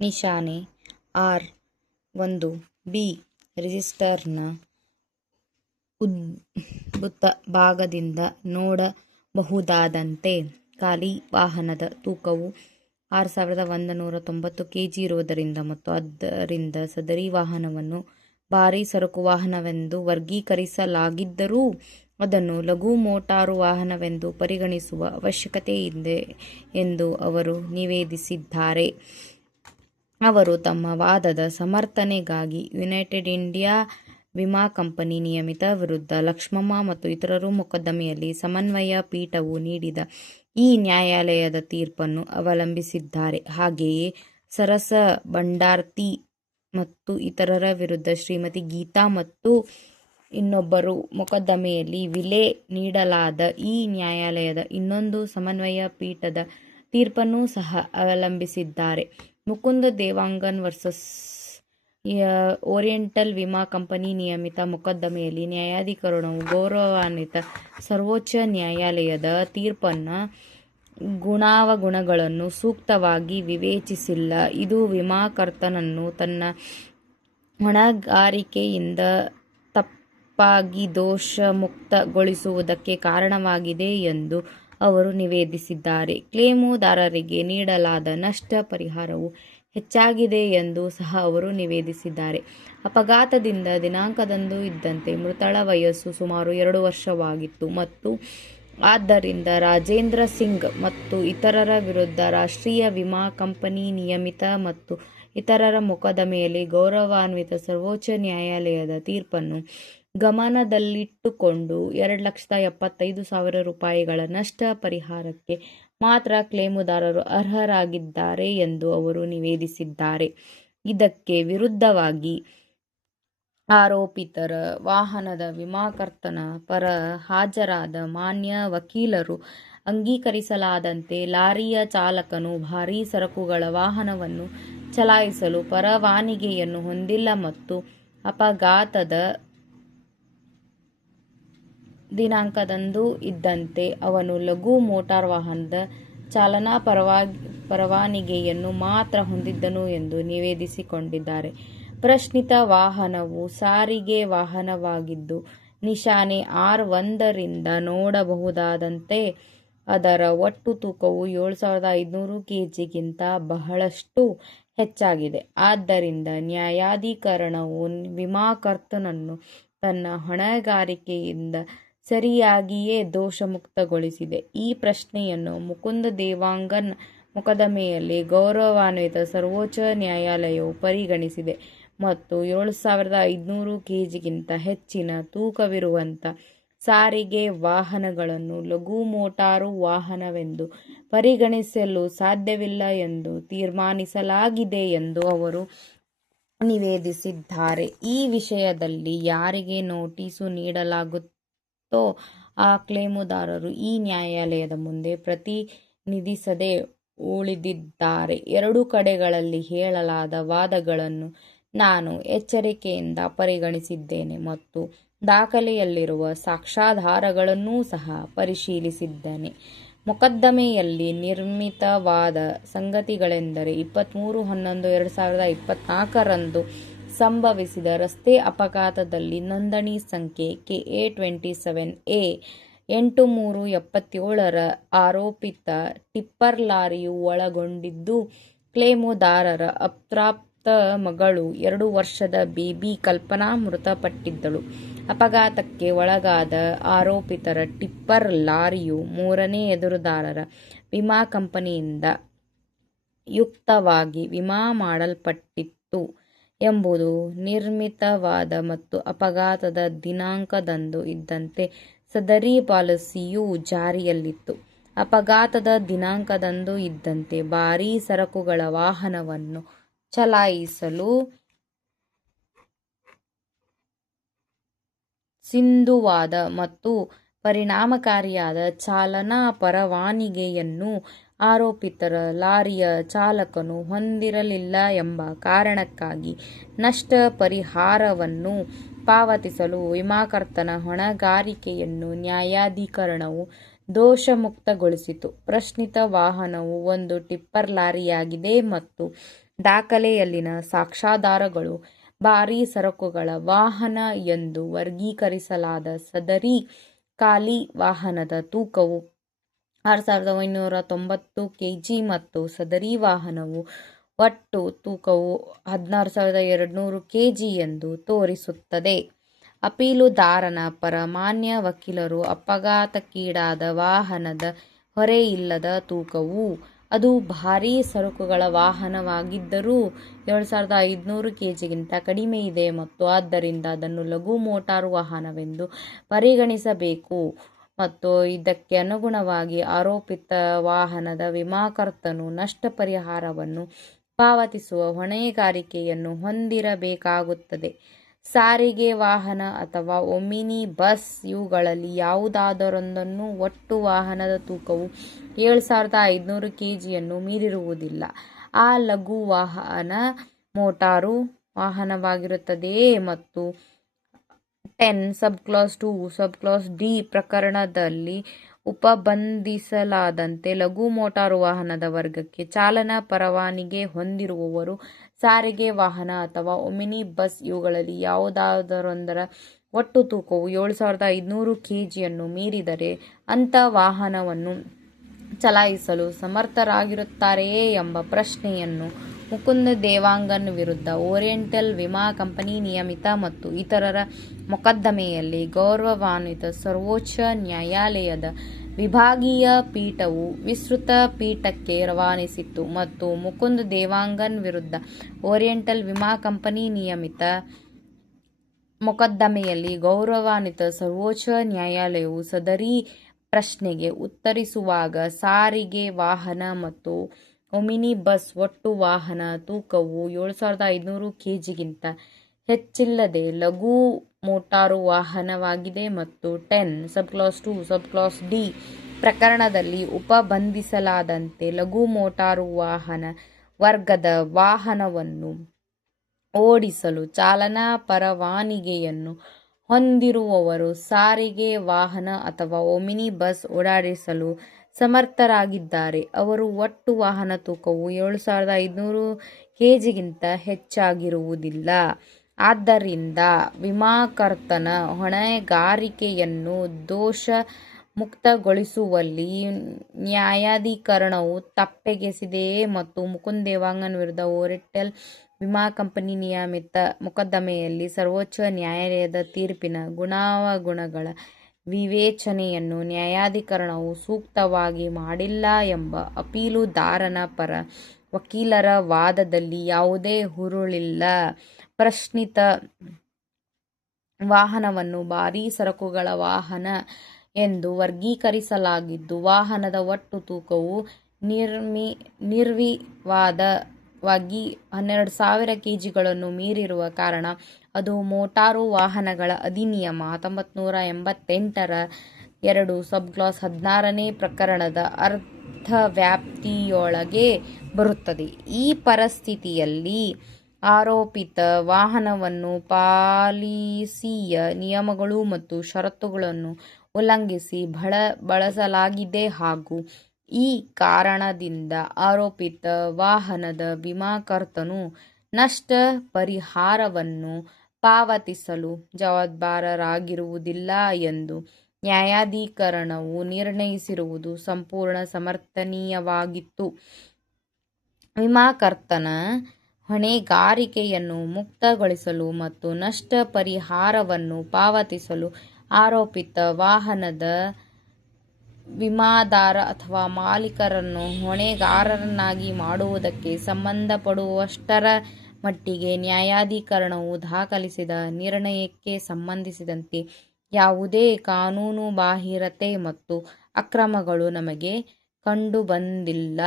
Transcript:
ನಿಶಾನೆ R1 B ರಿಜಿಸ್ಟರ್ನ ಉದ್ಭುತ ಭಾಗದಿಂದ ನೋಡಬಹುದಾದಂತೆ ಖಾಲಿ ವಾಹನದ ತೂಕವು 6190 kg ಇರುವುದರಿಂದ ಮತ್ತು ಆದ್ದರಿಂದ ಸದರಿ ವಾಹನವನ್ನು ಭಾರೀ ಸರಕು ವಾಹನವೆಂದು ವರ್ಗೀಕರಿಸಲಾಗಿದ್ದರೂ ಅದನ್ನು ಲಘು ಮೋಟಾರು ವಾಹನವೆಂದು ಪರಿಗಣಿಸುವ ಅವಶ್ಯಕತೆ ಇದೆ ಎಂದು ಅವರು ನಿವೇದಿಸಿದ್ದಾರೆ. ಅವರು ತಮ್ಮ ವಾದದ ಸಮರ್ಥನೆಗಾಗಿ ಯುನೈಟೆಡ್ ಇಂಡಿಯಾ ವಿಮಾ ಕಂಪನಿ ನಿಯಮಿತ ವಿರುದ್ಧ ಲಕ್ಷ್ಮಮ್ಮ ಮತ್ತು ಇತರರು ಮೊಕದ್ದಮೆಯಲ್ಲಿ ಸಮನ್ವಯ ಪೀಠವು ನೀಡಿದ ಈ ನ್ಯಾಯಾಲಯದ ತೀರ್ಪನ್ನು ಅವಲಂಬಿಸಿದ್ದಾರೆ. ಹಾಗೆಯೇ ಸರಸ ಭಂಡಾರ್ತಿ ಮತ್ತು ಇತರರ ವಿರುದ್ಧ ಶ್ರೀಮತಿ ಗೀತಾ ಮತ್ತು ಇನ್ನೊಬ್ಬರು ಮೊಕದ್ದಮೆಯಲ್ಲಿ ವಿಲೆ ನೀಡಲಾದ ಈ ನ್ಯಾಯಾಲಯದ ಇನ್ನೊಂದು ಸಮನ್ವಯ ಪೀಠದ ತೀರ್ಪನ್ನು ಸಹ ಅವಲಂಬಿಸಿದ್ದಾರೆ. ಮುಕುಂದ ದೇವಾಂಗನ್ ವರ್ಸಸ್ ಓರಿಯೆಂಟಲ್ ವಿಮಾ ಕಂಪನಿ ನಿಯಮಿತ ಮೊಕದ್ದಮೆಯಲ್ಲಿ ನ್ಯಾಯಾಧಿಕರಣವು ಗೌರವಾನ್ವಿತ ಸರ್ವೋಚ್ಚ ನ್ಯಾಯಾಲಯದ ತೀರ್ಪನ್ನ ಗುಣಾವಗುಣಗಳನ್ನು ಸೂಕ್ತವಾಗಿ ವಿವೇಚಿಸಿಲ್ಲ. ಇದು ವಿಮಾಕರ್ತನನ್ನು ತನ್ನ ಹೊಣೆಗಾರಿಕೆಯಿಂದ ತಪ್ಪಾಗಿ ದೋಷಮುಕ್ತಗೊಳಿಸುವುದಕ್ಕೆ ಕಾರಣವಾಗಿದೆ ಎಂದು ಅವರು ನಿವೇದಿಸಿದ್ದಾರೆ. ಕ್ಲೇಮುದಾರರಿಗೆ ನೀಡಲಾದ ನಷ್ಟ ಪರಿಹಾರವು ಹೆಚ್ಚಾಗಿದೆ ಎಂದು ಸಹ ಅವರು ನಿವೇದಿಸಿದ್ದಾರೆ. ಅಪಘಾತದಿಂದ ದಿನಾಂಕದಂದು ಇದ್ದಂತೆ ಮೃತಳ ವಯಸ್ಸು ಸುಮಾರು 2 ವರ್ಷವಾಗಿತ್ತು ಮತ್ತು ಆದ್ದರಿಂದ ರಾಜೇಂದ್ರ ಸಿಂಗ್ ಮತ್ತು ಇತರರ ವಿರುದ್ಧ ರಾಷ್ಟ್ರೀಯ ವಿಮಾ ಕಂಪನಿ ನಿಯಮಿತ ಮತ್ತು ಇತರರ ಮೊಕದ್ದಮೆಯಲ್ಲಿ ಗೌರವಾನ್ವಿತ ಸರ್ವೋಚ್ಚ ನ್ಯಾಯಾಲಯದ ತೀರ್ಪನ್ನು ಗಮನದಲ್ಲಿಟ್ಟುಕೊಂಡು 2,75,000 ರೂಪಾಯಿಗಳ ನಷ್ಟ ಪರಿಹಾರಕ್ಕೆ ಮಾತ್ರ ಕ್ಲೇಮುದಾರರು ಅರ್ಹರಾಗಿದ್ದಾರೆ ಎಂದು ಅವರು ನಿವೇದಿಸಿದ್ದಾರೆ. ಇದಕ್ಕೆ ವಿರುದ್ಧವಾಗಿ ಆರೋಪಿತರ ವಾಹನದ ವಿಮಾಕರ್ತನ ಪರ ಹಾಜರಾದ ಮಾನ್ಯ ವಕೀಲರು ಅಂಗೀಕರಿಸಲಾದಂತೆ ಲಾರಿಯ ಚಾಲಕನು ಭಾರೀ ಸರಕುಗಳ ವಾಹನವನ್ನು ಚಲಾಯಿಸಲು ಪರವಾನಗಿಯನ್ನು ಹೊಂದಿಲ್ಲ ಮತ್ತು ಅಪಘಾತದ ದಿನಾಂಕದಂದು ಇದ್ದಂತೆ ಅವನು ಲಘು ಮೋಟಾರ್ ವಾಹನದ ಚಾಲನಾ ಪರವಾನಗಿಯನ್ನು ಮಾತ್ರ ಹೊಂದಿದ್ದನು ಎಂದು ನಿವೇದಿಸಿಕೊಂಡಿದ್ದಾರೆ. ಪ್ರಶ್ನಿತ ವಾಹನವು ಸಾರಿಗೆ ವಾಹನವಾಗಿದ್ದು ನಿಶಾನೆ R1 ರಿಂದ ನೋಡಬಹುದಾದಂತೆ ಅದರ ಒಟ್ಟು ತೂಕವು 7,500 kg ಗಿಂತ ಬಹಳಷ್ಟು ಹೆಚ್ಚಾಗಿದೆ. ಆದ್ದರಿಂದ ನ್ಯಾಯಾಧಿಕರಣವು ವಿಮಾಕರ್ತನನ್ನು ತನ್ನ ಹೊಣೆಗಾರಿಕೆಯಿಂದ ಸರಿಯಾಗಿಯೇ ದೋಷಮುಕ್ತಗೊಳಿಸಿದೆ. ಈ ಪ್ರಶ್ನೆಯನ್ನು ಮುಕುಂದ ದೇವಾಂಗನ್ ಮೊಕದ್ದಮೆಯಲ್ಲಿ ಗೌರವಾನ್ವಿತ ಸರ್ವೋಚ್ಚ ನ್ಯಾಯಾಲಯವು ಪರಿಗಣಿಸಿದೆ ಮತ್ತು 7,500 kg ಗಿಂತ ಹೆಚ್ಚಿನ ತೂಕವಿರುವಂಥ ಸಾರಿಗೆ ವಾಹನಗಳನ್ನು ಲಘು ಮೋಟಾರು ವಾಹನವೆಂದು ಪರಿಗಣಿಸಲು ಸಾಧ್ಯವಿಲ್ಲ ಎಂದು ತೀರ್ಮಾನಿಸಲಾಗಿದೆ ಎಂದು ಅವರು ನಿವೇದಿಸಿದ್ದಾರೆ. ಈ ವಿಷಯದಲ್ಲಿ ಯಾರಿಗೆ ನೋಟಿಸು ನೀಡಲಾಗುತ್ತೋ ಆ ಕ್ಲೇಮುದಾರರು ಈ ನ್ಯಾಯಾಲಯದ ಮುಂದೆ ಪ್ರತಿನಿಧಿಸದೆ ಉಳಿದಿದ್ದಾರೆ. ಎರಡೂ ಕಡೆಗಳಲ್ಲಿ ಹೇಳಲಾದ ವಾದಗಳನ್ನು ನಾನು ಎಚ್ಚರಿಕೆಯಿಂದ ಪರಿಗಣಿಸಿದ್ದೇನೆ ಮತ್ತು ದಾಖಲೆಯಲ್ಲಿರುವ ಸಾಕ್ಷ್ಯಾಧಾರಗಳನ್ನೂ ಸಹ ಪರಿಶೀಲಿಸಿದ್ದೇನೆ. ಮೊಕದ್ದಮೆಯಲ್ಲಿ ನಿರ್ಮಿತವಾದ ಸಂಗತಿಗಳೆಂದರೆ 23/11/2024 ರಂದು ಸಂಭವಿಸಿದ ರಸ್ತೆ ಅಪಘಾತದಲ್ಲಿ ನೋಂದಣಿ ಸಂಖ್ಯೆ KA27A 8377ರ ಆರೋಪಿತ ಟಿಪ್ಪರ್ ಲಾರಿಯು ಒಳಗೊಂಡಿದ್ದು, ಕ್ಲೇಮುದಾರರ ಅಪ್ರಾಪ್ತ ಮಗಳು 2 ವರ್ಷದ ಬೇಬಿ ಕಲ್ಪನಾ ಮೃತಪಟ್ಟಿದ್ದಳು. ಅಪಘಾತಕ್ಕೆ ಒಳಗಾದ ಆರೋಪಿತರ ಟಿಪ್ಪರ್ ಲಾರಿಯು 3ನೇ ಎದುರುದಾರರ ವಿಮಾ ಕಂಪನಿಯಿಂದ ಯುಕ್ತವಾಗಿ ವಿಮಾ ಮಾಡಲ್ಪಟ್ಟಿತ್ತು ಎಂಬುದು ನಿರ್ಮಿತವಾದ ಮತ್ತು ಅಪಘಾತದ ದಿನಾಂಕದಂದು ಇದ್ದಂತೆ ಸದರಿ ಪಾಲಿಸಿಯು ಜಾರಿಯಲ್ಲಿತ್ತು. ಅಪಘಾತದ ದಿನಾಂಕದಂದು ಇದ್ದಂತೆ ಭಾರೀ ಸರಕುಗಳ ವಾಹನವನ್ನು ಚಲಾಯಿಸಲು ಸಿಂಧುವಾದ ಮತ್ತು ಪರಿಣಾಮಕಾರಿಯಾದ ಚಾಲನಾ ಪರವಾನಗಿಯನ್ನು ಆರೋಪಿತರ ಲಾರಿಯ ಚಾಲಕನು ಹೊಂದಿರಲಿಲ್ಲ ಎಂಬ ಕಾರಣಕ್ಕಾಗಿ ನಷ್ಟ ಪರಿಹಾರವನ್ನು ಪಾವತಿಸಲು ವಿಮಾಕರ್ತನ ಹೊಣೆಗಾರಿಕೆಯನ್ನು ನ್ಯಾಯಾಧಿಕರಣವು ದೋಷಮುಕ್ತಗೊಳಿಸಿತು. ಪ್ರಶ್ನಿತ ವಾಹನವು ಒಂದು ಟಿಪ್ಪರ್ ಲಾರಿಯಾಗಿದೆ ಮತ್ತು ದಾಖಲೆಯಲ್ಲಿನ ಸಾಕ್ಷ್ಯಾಧಾರಗಳು ಭಾರೀ ಸರಕುಗಳ ವಾಹನ ಎಂದು ವರ್ಗೀಕರಿಸಲಾದ ಸದರಿ ಖಾಲಿ ವಾಹನದ ತೂಕವು 6,990 kg ಮತ್ತು ಸದರಿ ವಾಹನವು ಒಟ್ಟು ತೂಕವು 16,200 kg ಎಂದು ತೋರಿಸುತ್ತದೆ. ಅಪೀಲುದಾರನ ಪರ ಮಾನ್ಯ ವಕೀಲರು ಅಪಘಾತಕ್ಕೀಡಾದ ವಾಹನದ ಹೊರೆಯಿಲ್ಲದ ತೂಕವು ಅದು ಭಾರೀ ಸರಕುಗಳ ವಾಹನವಾಗಿದ್ದರೂ 7,500 kgಗಿಂತ ಕಡಿಮೆ ಇದೆ ಮತ್ತು ಆದ್ದರಿಂದ ಅದನ್ನು ಲಘು ಮೋಟಾರು ವಾಹನವೆಂದು ಪರಿಗಣಿಸಬೇಕು ಮತ್ತು ಇದಕ್ಕೆ ಅನುಗುಣವಾಗಿ ಆರೋಪಿತ ವಾಹನದ ವಿಮಾಕರ್ತನು ನಷ್ಟ ಪರಿಹಾರವನ್ನು ಪಾವತಿಸುವ ಹೊಣೆಗಾರಿಕೆಯನ್ನು ಹೊಂದಿರಬೇಕಾಗುತ್ತದೆ. ಸಾರಿಗೆ ವಾಹನ ಅಥವಾ ಒಮಿನಿ ಬಸ್ ಇವುಗಳಲ್ಲಿ ಯಾವುದಾದರೊಂದನ್ನು ಒಟ್ಟು ವಾಹನದ ತೂಕವು 7,500 kgಯನ್ನು ಮೀರಿರುವುದಿಲ್ಲ. ಆ ಲಘು ವಾಹನ ಮೋಟಾರು ವಾಹನವಾಗಿರುತ್ತದೆಯೇ ಮತ್ತು 10 ಸಬ್ಕ್ಲಾಸ್ 2 ಸಬ್ಕ್ಲಾಸ್ ಡಿ ಪ್ರಕರಣದಲ್ಲಿ ಉಪಬಂಧಿಸಲಾದಂತೆ ಲಘು ಮೋಟಾರು ವಾಹನದ ವರ್ಗಕ್ಕೆ ಚಾಲನಾ ಪರವಾನಗಿ ಹೊಂದಿರುವವರು ಸಾರಿಗೆ ವಾಹನ ಅಥವಾ ಒಮಿನಿ ಬಸ್ ಇವುಗಳಲ್ಲಿ ಯಾವುದಾದರೊಂದರ ಒಟ್ಟು ತೂಕವು 7,500 kgಯನ್ನು ಮೀರಿದರೆ ಅಂಥ ವಾಹನವನ್ನು ಚಲಾಯಿಸಲು ಸಮರ್ಥರಾಗಿರುತ್ತಾರೆಯೇ ಎಂಬ ಪ್ರಶ್ನೆಯನ್ನು ಮುಕುಂದ್ ದೇವಾಂಗನ್ ವಿರುದ್ಧ ಓರಿಯೆಂಟಲ್ ವಿಮಾ ಕಂಪನಿ ನಿಯಮಿತ ಮತ್ತು ಇತರರ ಮೊಕದ್ದಮೆಯಲ್ಲಿ ಗೌರವಾನ್ವಿತ ಸರ್ವೋಚ್ಚ ನ್ಯಾಯಾಲಯದ ವಿಭಾಗೀಯ ಪೀಠವು ವಿಸ್ತೃತ ಪೀಠಕ್ಕೆ ರವಾನಿಸಿತು ಮತ್ತು ಮುಕುಂದ್ ದೇವಾಂಗನ್ ವಿರುದ್ಧ ಓರಿಯೆಂಟಲ್ ವಿಮಾ ಕಂಪನಿ ನಿಯಮಿತ ಮೊಕದ್ದಮೆಯಲ್ಲಿ ಗೌರವಾನ್ವಿತ ಸರ್ವೋಚ್ಚ ನ್ಯಾಯಾಲಯವು ಸದರಿ ಪ್ರಶ್ನೆಗೆ ಉತ್ತರಿಸುವಾಗ ಸಾರಿಗೆ ವಾಹನ ಮತ್ತು ಒಮಿನಿ ಬಸ್ ಒಟ್ಟು ವಾಹನ ತೂಕವು 7,500 kgಗಿಂತ ಹೆಚ್ಚಿಲ್ಲದೆ ಲಘು ಮೋಟಾರು ವಾಹನವಾಗಿದೆ ಮತ್ತು 10 ಸಬ್ಕ್ಲಾಸ್ 2 ಸಬ್ಕ್ಲಾಸ್ ಡಿ ಪ್ರಕರಣದಲ್ಲಿ ಉಪಬಂಧಿಸಲಾದಂತೆ ಲಘು ಮೋಟಾರು ವಾಹನ ವರ್ಗದ ವಾಹನವನ್ನು ಓಡಿಸಲು ಚಾಲನಾ ಪರವಾನಗಿಯನ್ನು ಹೊಂದಿರುವವರು ಸಾರಿಗೆ ವಾಹನ ಅಥವಾ ಒಮಿನಿ ಬಸ್ ಓಡಿಸಲು ಸಮರ್ಥರಾಗಿದ್ದಾರೆ. ಅವರು ಒಟ್ಟು ವಾಹನ ತೂಕವು 7,500 kgಗಿಂತ ಹೆಚ್ಚಾಗಿರುವುದಿಲ್ಲ. ಆದ್ದರಿಂದ ವಿಮಾಕರ್ತನ ಹೊಣೆಗಾರಿಕೆಯನ್ನು ದೋಷ ಮುಕ್ತಗೊಳಿಸುವಲ್ಲಿ ನ್ಯಾಯಾಧಿಕರಣವು ತಪ್ಪೆಸಗಿದೆಯೇ ಮತ್ತು ಮುಕುಂದ್ ದೇವಾಂಗನ್ ವಿರುದ್ಧ ಓರಿಯೆಂಟಲ್ ವಿಮಾ ಕಂಪನಿ ನಿಯಮಿತ ಮೊಕದ್ದಮೆಯಲ್ಲಿ ಸರ್ವೋಚ್ಚ ನ್ಯಾಯಾಲಯದ ತೀರ್ಪಿನ ಗುಣಾವಗುಣಗಳ ವಿವೇಚನೆಯನ್ನು ನ್ಯಾಯಾಧಿಕರಣವು ಸೂಕ್ತವಾಗಿ ಮಾಡಿಲ್ಲ ಎಂಬ ಅಪೀಲುದಾರನ ಪರ ವಕೀಲರ ವಾದದಲ್ಲಿ ಯಾವುದೇ ಹುರುಳಿಲ್ಲ. ಪ್ರಶ್ನಿತ ವಾಹನವನ್ನು ಭಾರೀ ಸರಕುಗಳ ವಾಹನ ಎಂದು ವರ್ಗೀಕರಿಸಲಾಗಿದ್ದು ವಾಹನದ ಒಟ್ಟು ತೂಕವು ನಿರ್ವಿವಾದವಾಗಿ 12,000 kgಗಳನ್ನು ಮೀರಿರುವ ಕಾರಣ ಅದು ಮೋಟಾರು ವಾಹನಗಳ ಅಧಿನಿಯಮ 1988ರ 2 ಸಬ್ಕ್ಲಾಸ್ 16ನೇ ಪ್ರಕರಣದ ಅರ್ಥವ್ಯಾಪ್ತಿಯೊಳಗೆ ಬರುತ್ತದೆ. ಈ ಪರಿಸ್ಥಿತಿಯಲ್ಲಿ ಆರೋಪಿತ ವಾಹನವನ್ನು ಪಾಲಿಸಿಯ ನಿಯಮಗಳು ಮತ್ತು ಷರತ್ತುಗಳನ್ನು ಉಲ್ಲಂಘಿಸಿ ಬಳಸಲಾಗಿದೆ ಹಾಗೂ ಈ ಕಾರಣದಿಂದ ಆರೋಪಿತ ವಾಹನದ ವಿಮಾಕರ್ತನು ನಷ್ಟ ಪರಿಹಾರವನ್ನು ಪಾವತಿಸಲು ಜವಾಬ್ದಾರರಾಗಿರುವುದಿಲ್ಲ ಎಂದು ನ್ಯಾಯಾಧಿಕರಣವು ನಿರ್ಣಯಿಸಿರುವುದು ಸಂಪೂರ್ಣ ಸಮರ್ಥನೀಯವಾಗಿತ್ತು. ವಿಮಾಕರ್ತನ ಹೊಣೆಗಾರಿಕೆಯನ್ನು ಮುಕ್ತಗೊಳಿಸಲು ಮತ್ತು ನಷ್ಟ ಪರಿಹಾರವನ್ನು ಪಾವತಿಸಲು ಆರೋಪಿತ ವಾಹನದ ವಿಮಾದಾರ ಅಥವಾ ಮಾಲೀಕರನ್ನು ಹೊಣೆಗಾರರನ್ನಾಗಿ ಮಾಡುವುದಕ್ಕೆ ಸಂಬಂಧಪಡುವಷ್ಟರ ಮಟ್ಟಿಗೆ ನ್ಯಾಯಾಧಿಕರಣವು ದಾಖಲಿಸಿದ ನಿರ್ಣಯಕ್ಕೆ ಸಂಬಂಧಿಸಿದಂತೆ ಯಾವುದೇ ಕಾನೂನುಬಾಹಿರತೆ ಮತ್ತು ಅಕ್ರಮಗಳು ನಮಗೆ ಕಂಡುಬಂದಿಲ್ಲ.